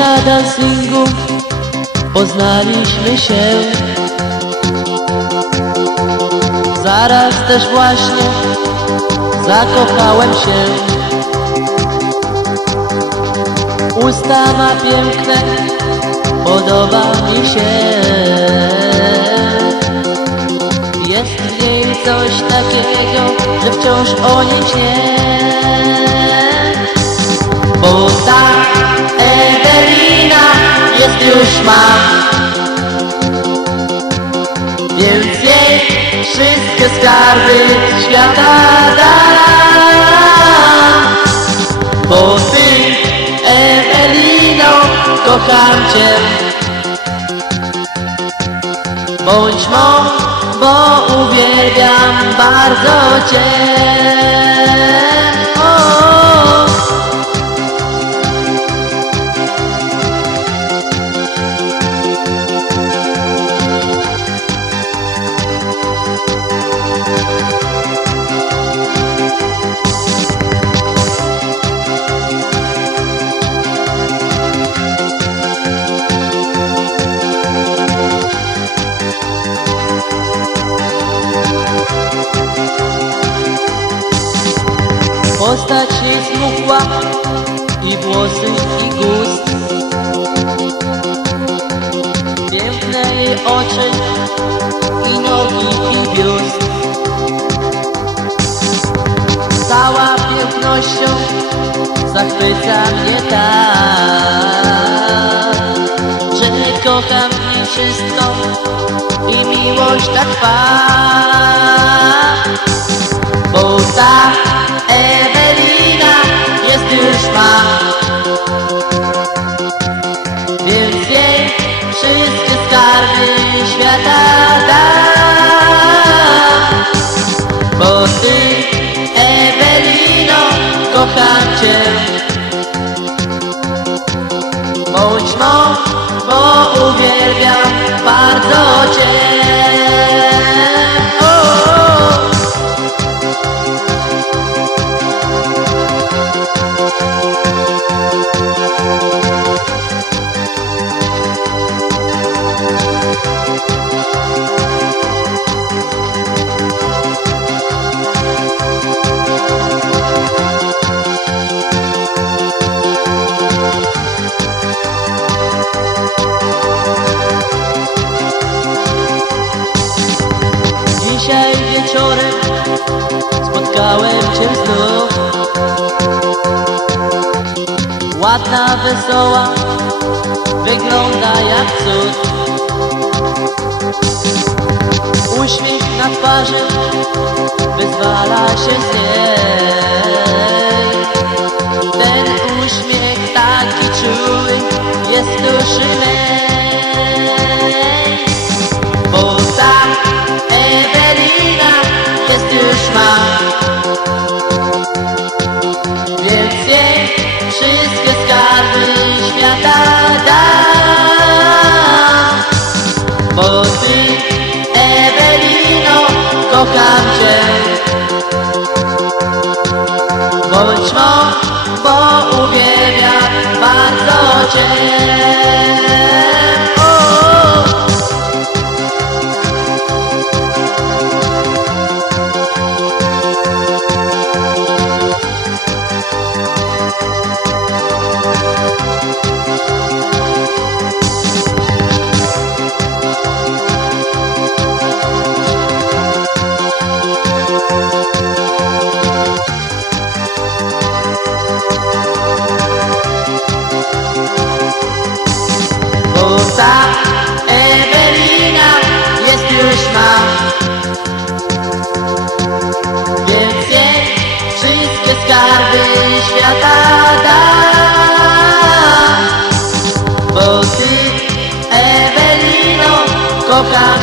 Kilka dancingów poznaliśmy się. Zaraz też właśnie zakochałem się. Usta ma piękne, podoba mi się. Jest w niej coś takiego, że wciąż o niej śnię. Bo ta Ewelina jest już ma. Więc jej wszystkie skarby świata dam Bo ty Ewelino kocham cię. Bądź mą, bo uwielbiam bardzo cię i nogi i biust. Cała pięknością zachwyca mnie tak Że kocham niej wszystko i miłość tak trwa. Bo ta Bądź mą, bo uwielbiam bardzo cię Ładna, wesoła, wygląda jak cud. Uśmiech na twarzy wyzwala się z niej. Ten uśmiech taki czuły jest duszy mej Bo ta kocham cię Bądź mą, bo uwielbiam bardzo cię Ewelina jest już ma. Więc jej wszystkie skarby świata dam Bo ty Ewelino kocham